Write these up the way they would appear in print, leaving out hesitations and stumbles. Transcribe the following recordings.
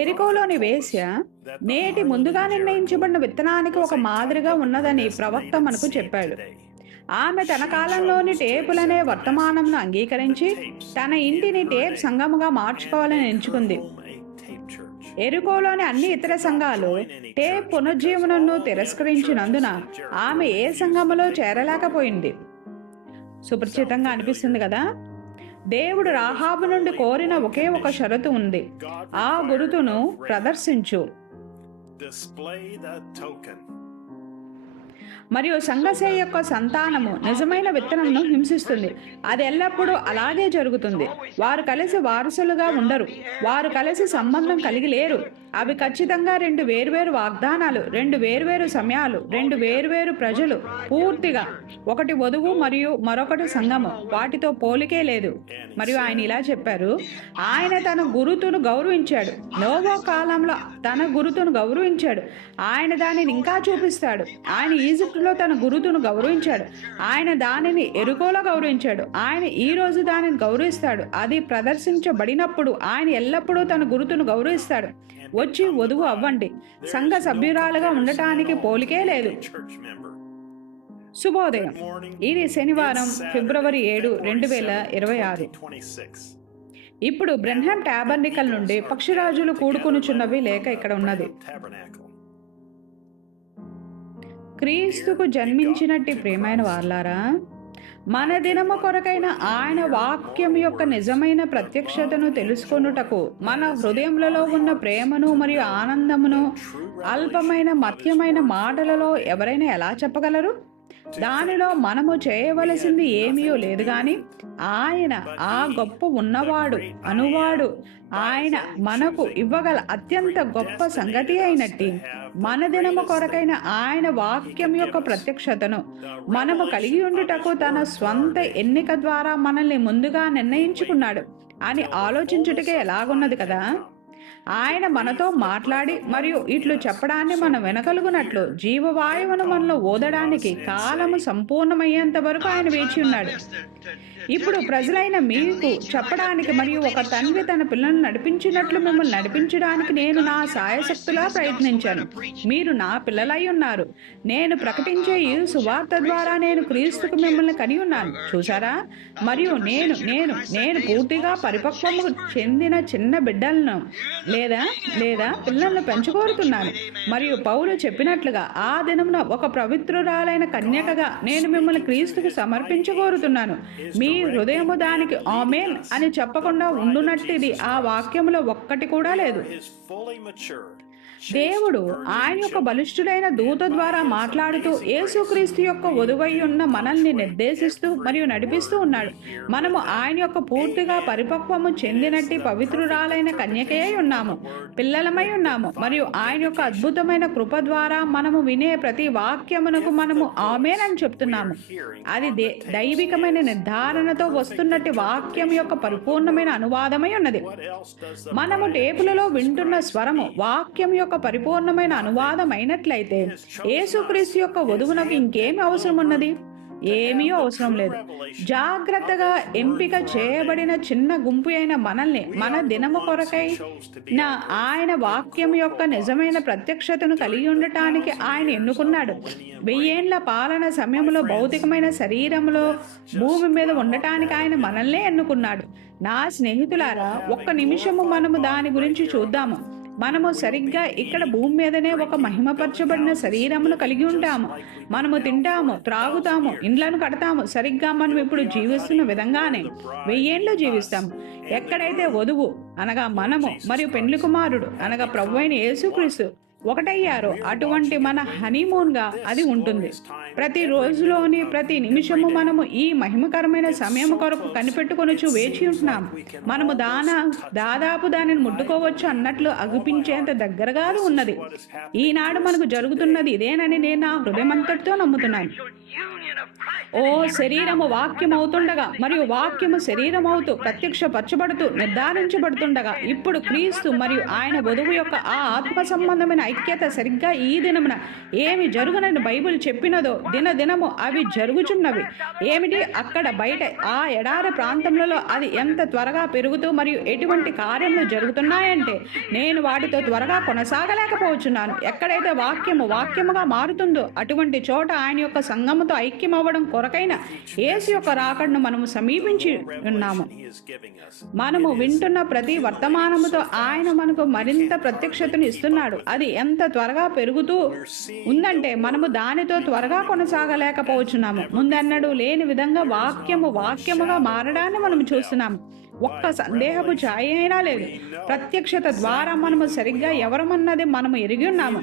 ఎరికోలోని వేశ్య నేటి ముందుగా నిర్ణయించబడిన విత్తనానికి ఒక మాదిరిగా ఉన్నదని ప్రవక్త మనకు చెప్పాడు. ఆమె తన కాలంలోని టేపులనే వర్తమానంను అంగీకరించి తన ఇంటిని టేప్ సంఘముగా మార్చుకోవాలని ఎంచుకుంది. ఎరుకోలోని అన్ని ఇతర సంఘాలు టేప్ పునర్జీవనను తిరస్కరించినందున ఆమె ఏ సంఘములో చేరలేకపోయింది. సుపరిచితంగా అనిపిస్తుంది కదా. దేవుడు రాహాబు నుండి కోరిన ఒకే ఒక షరతు ఉంది, ఆ గురుతును ప్రదర్శించు. మరియు సంఘసేయ యొక్క సంతానము నిజమైన విత్తనంను హింసిస్తుంది. అది ఎల్లప్పుడూ అలాగే జరుగుతుంది. వారు కలిసి వారసులుగా ఉండరు, వారు కలిసి సంబంధం కలిగి లేరు. అవి ఖచ్చితంగా రెండు వేర్వేరు వాగ్దానాలు, రెండు వేర్వేరు సమయాలు, రెండు వేర్వేరు ప్రజలు, పూర్తిగా ఒకటి వధువు మరియు మరొకటి సంఘము. వాటితో పోలికే లేదు. మరియు ఆయన ఇలా చెప్పారు, ఆయన తన గురుతును గౌరవించాడు. నోవో కాలంలో తన గురుతును గౌరవించాడు. ఆయన దానిని ఇంకా చూపిస్తాడు. ఆయన ఈజిప్టులో తన గురుతును గౌరవించాడు. ఆయన దానిని ఎరుకోలో గౌరవించాడు. ఆయన ఈ రోజు దానిని గౌరవిస్తాడు. అది ప్రదర్శించబడినప్పుడు ఆయన ఎల్లప్పుడూ తన గురుతును గౌరవిస్తాడు. వచ్చి వధువు అవ్వండి. సంఘ సభ్యురాలుగా ఉండటానికి పోలికే లేదు. శుభోదయం. ఇది శనివారం, ఫిబ్రవరి 7, 2026. ఇప్పుడు బ్రెన్హాం టాబర్నికల్ నుండి పక్షిరాజులు కూడుకొనుచున్నవి లేక ఇక్కడ ఉన్నది. క్రీస్తుకు జన్మించినట్టి ప్రియమైన వార్లారా, మన దినము కొరకైన ఆయన వాక్యం యొక్క నిజమైన ప్రత్యక్షతను తెలుసుకొనుటకు మన హృదయములలో ఉన్న ప్రేమను మరియు ఆనందమును అల్పమైన మత్యమైన మాటలలో ఎవరైనా ఎలా చెప్పగలరు? దానిలో మనము చేయవలసింది ఏమీయో లేదు గాని ఆయన ఆ గొప్ప ఉన్నవాడు అనువాడు ఆయన మనకు ఇవ్వగల అత్యంత గొప్ప సంగతి అయినట్టి మన దినము కొరకైన ఆయన వాక్యం యొక్క ప్రత్యక్షతను మనము కలిగి ఉండుటకు తన స్వంత ఎన్నిక ద్వారా మనల్ని ముందుగా నిర్ణయించుకున్నాడు అని ఆలోచించుటకే ఎలాగున్నది కదా. ఆయన మనతో మాట్లాడి మరియు ఇట్లు చెప్పడాన్ని మనం వినగలుగునట్లు జీవవాయువును మనలో ఓదడానికి కాలము సంపూర్ణమయ్యేంత వరకు ఆయన వేచి ఉన్నాడు. ఇప్పుడు ప్రజలైన మీకు చెప్పడానికి మరియు ఒక తండ్రి తన పిల్లలను నడిపించినట్లు మిమ్మల్ని నడిపించడానికి నేను నా సాయశక్తులా ప్రయత్నించాను. మీరు నా పిల్లలై ఉన్నారు. నేను ప్రకటించే ఈ సువార్త ద్వారా నేను క్రీస్తుకు మిమ్మల్ని కని ఉన్నాను. చూసారా? మరియు నేను పూర్తిగా పరిపక్వము చెందిన చిన్న బిడ్డలను లేదా పిల్లలను పెంచుకోరుతున్నాను. మరియు పౌలు చెప్పినట్లుగా ఆ దినమున ఒక పవిత్రురాలైన కన్యకగా నేను మిమ్మల్ని క్రీస్తుకు సమర్పించగోరుతున్నాను. మీ హృదయము దానికి ఆమేన్ అని చెప్పకుండా ఉండునట్టిది ఆ వాక్యములో ఒక్కటి కూడా లేదు. దేవుడు ఆయన యొక్క బలిష్ఠుడైన దూత ద్వారా మాట్లాడుతూ యేసుక్రీస్తు యొక్క వధువై ఉన్న మనల్ని నిర్దేశిస్తూ మరియు నడిపిస్తూ ఉన్నాడు. మనము ఆయన యొక్క పూర్తిగా పరిపక్వము చెందినట్టి పవిత్రురాలైన కన్యకయై ఉన్నాము, పిల్లలమై ఉన్నాము. మరియు ఆయన యొక్క అద్భుతమైన కృప ద్వారా మనము వినే ప్రతి వాక్యమునకు మనము ఆమేన్ అని చెప్తున్నాము. అది దైవికమైన నిర్ధారణతో వస్తున్నట్టు వాక్యం యొక్క పరిపూర్ణమైన అనువాదమై ఉన్నది. మనము టేపులలో వింటున్న స్వరము వాక్యం యొక్క పరిపూర్ణమైన అనువాదం అయినట్లయితే యేసుక్రీస్తు యొక్క వధువునకు ఇంకేమి అవసరం ఉన్నది? ఏమీ అవసరం లేదు. జాగ్రత్తగా ఎంపిక చేయబడిన చిన్న గుంపు అయిన మనల్ని మన దినము కొరకై ఆయన వాక్యం యొక్క నిజమైన ప్రత్యక్షతను కలిగి ఉండటానికి ఆయన ఎన్నుకున్నాడు. 1000 ఏళ్ల పాలన సమయంలో భౌతికమైన శరీరంలో భూమి మీద ఉండటానికి ఆయన మనల్నే ఎన్నుకున్నాడు. నా స్నేహితులారా, ఒక్క నిమిషము మనము దాని గురించి చూద్దాము. మనము సరిగ్గా ఇక్కడ భూమి మీదనే ఒక మహిమపరచబడిన శరీరమును కలిగి ఉంటాము. మనము తింటాము, త్రాగుతాము, ఇండ్లను కడతాము. సరిగ్గా మనం ఇప్పుడు జీవిస్తున్న విధంగానే 1000 ఏళ్ళు జీవిస్తాము. ఎక్కడైతే వధువు అనగా మనము మరియు పెండ్లి కుమారుడు అనగా ప్రభువైన యేసుక్రీస్తు ఒకటయ్యారో అటువంటి మన హనీమూన్గా అది ఉంటుంది. ప్రతి రోజులోని ప్రతి నిమిషము మనము ఈ మహిమకరమైన సమయం కొరకు కనిపెట్టుకొనుచు వేచి ఉంటున్నాము. మనము దాదాపు దానిని ముట్టుకోవచ్చు అన్నట్లు అగుపించేంత దగ్గరగా ఉన్నది. ఈనాడు మనకు జరుగుతున్నది ఇదేనని నేను నా హృదయమంతటితో నమ్ముతున్నాను. ఓ శరీరము వాక్యం అవుతుండగా మరియు వాక్యము శరీరం అవుతూ ప్రత్యక్షపరచబడుతూ నిర్ధారించబడుతుండగా ఇప్పుడు క్రీస్తు మరియు ఆయన వధువు యొక్క ఆ ఆత్మ సంబంధమైన ఐక్యత సరిగ్గా ఈ దినమున ఏమి జరుగునని బైబిల్ చెప్పినదో దినదినము అవి జరుగుచున్నవి. ఏమిటి అక్కడ బయట ఆ ఎడారి ప్రాంతంలో అది ఎంత త్వరగా పెరుగుతూ మరియు ఎటువంటి కార్యములు జరుగుతున్నాయంటే నేను వాటితో త్వరగా కొనసాగలేకపోవచ్చున్నాను. ఎక్కడైతే వాక్యముగా మారుతుందో అటువంటి చోట ఆయన యొక్క సంఘముతో ఐక్యం అవ్వడం కొరకైన యేసు యొక్క రాకడను మనము సమీపించి ఉన్నాము. మనము వింటున్న ప్రతి వర్తమానముతో ఆయన మనకు మరింత ప్రత్యక్షతను ఇస్తున్నాడు. అది ఎంత త్వరగా పెరుగుతూ ఉందంటే మనము దానితో త్వరగా కొనసాగలేకపోవచ్చున్నాము. ముందెన్నడూ లేని విధంగా వాక్యముగా మారడాన్ని మనం చూస్తున్నాము. ఒక్క సందేహపు ఛాయ అయినా లేదు. ప్రత్యక్షత ద్వారా మనము సరిగ్గా ఎవరమన్నది మనము ఎరిగి ఉన్నాము.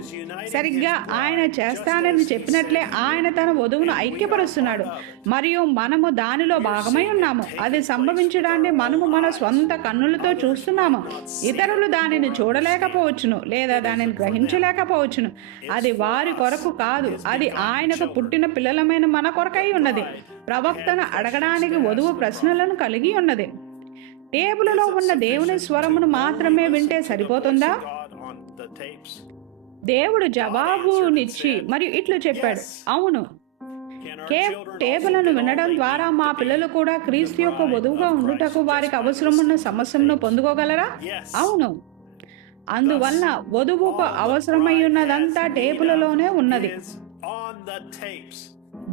సరిగ్గా ఆయన చేస్తానని చెప్పినట్లే ఆయన తన వధువును ఐక్యపరుస్తున్నాడు మరియు మనము దానిలో భాగమై ఉన్నాము. అది సంభవించడాన్ని మనము మన స్వంత కన్నులతో చూస్తున్నాము. ఇతరులు దానిని చూడలేకపోవచ్చును లేదా దానిని గ్రహించలేకపోవచ్చును. అది వారి కొరకు కాదు, అది ఆయనకు పుట్టిన పిల్లలమైన మన కొరకై ఉన్నది. ప్రవక్తను అడగడానికి వధువు ప్రశ్నలను కలిగి ఉన్నది. టేబుల్లో ఉన్న దేవుని స్వరమును మాత్రమే వింటే సరిపోతుందా? దేవుడు జవాబునిచ్చి మరియు ఇట్లు చెప్పాడు, అవును. టేబుల్ను వినడం ద్వారా మా పిల్లలు కూడా క్రీస్తు యొక్క వధువుగా ఉండుటకు వారికి అవసరమున్న సమస్యను పొందుకోగలరా? అవును. అందువలన వధువుకు అవసరమై ఉన్నదంతా టేబుల్లోనే ఉన్నది.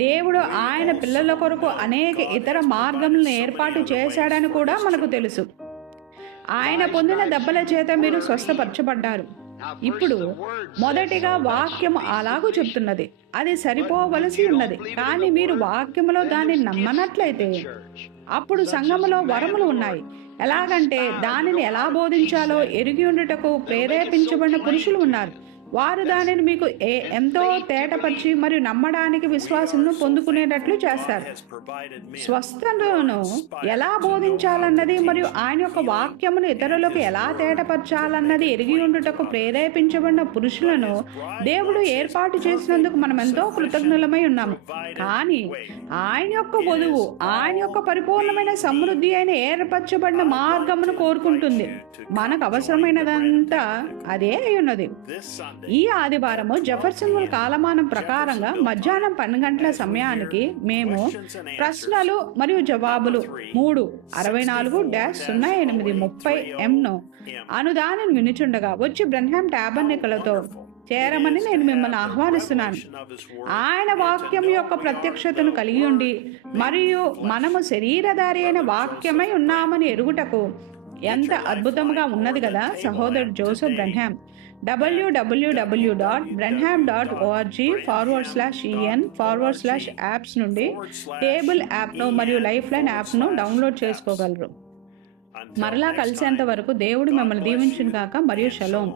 దేవుడు ఆయన పిల్లల కొరకు అనేక ఇతర మార్గములను ఏర్పాటు చేశాడని కూడా మనకు తెలుసు. ఆయన పొందిన దెబ్బల చేత మీరు స్వస్థపరచబడ్డారు. ఇప్పుడు మొదటిగా వాక్యము అలాగూ చెప్తున్నది, అది సరిపోవలసి ఉన్నది. కానీ మీరు వాక్యములో దాన్ని నమ్మనట్లయితే అప్పుడు సంఘములో వరములు ఉన్నాయి. ఎలాగంటే దానిని ఎలా బోధించాలో ఎరిగి ఉండుటకు ప్రేరేపించబడిన పురుషులు ఉన్నారు. వారు దానిని మీకు ఎంతో తేటపరిచి మరియు నమ్మడానికి విశ్వాసంను పొందుకునేటట్లు చేస్తారు. స్వస్థతను ఎలా బోధించాలన్నది మరియు ఆయన యొక్క వాక్యమును ఇతరులకు ఎలా తేటపరచాలన్నది ఎరిగి ఉండుటకు ప్రేరేపించబడిన పురుషులను దేవుడు ఏర్పాటు చేసినందుకు మనం ఎంతో కృతజ్ఞులమై ఉన్నాము. కానీ ఆయన యొక్క వధువు ఆయన యొక్క పరిపూర్ణమైన సమృద్ధి అయిన ఏర్పరచబడిన మార్గమును కోరుకుంటుంది. మనకు అవసరమైనదంతా అదే అయి ఉన్నది. ఈ ఆదివారము జెఫర్సన్విల్ కాలమానం ప్రకారంగా మధ్యాహ్నం 12 గంటల సమయానికి మేము ప్రశ్నలు మరియు జవాబులు 364-0830 అను దానిని వినుచుండగా వచ్చి బ్రెన్హామ్ టాబర్నకులతో చేరమని నేను మిమ్మల్ని ఆహ్వానిస్తున్నాను. ఆయన వాక్యం యొక్క ప్రత్యక్షతను కలిగి ఉండి మరియు మనము శరీరధారి అయిన వాక్యమై ఉన్నామని ఎరుగుటకు ఎంత అద్భుతంగా ఉన్నది కదా. సహోదరుడు జోసెఫ్ బ్రెన్హామ్ www.branham.org/en/apps నుండి టేబుల్ యాప్ను మరియు లైఫ్ లైన్ యాప్ను డౌన్లోడ్ చేసుకోగలరు. మరలా కలిసేంత వరకు దేవుడు మిమ్మల్ని దీవించును గాక మరియు షలోమ్.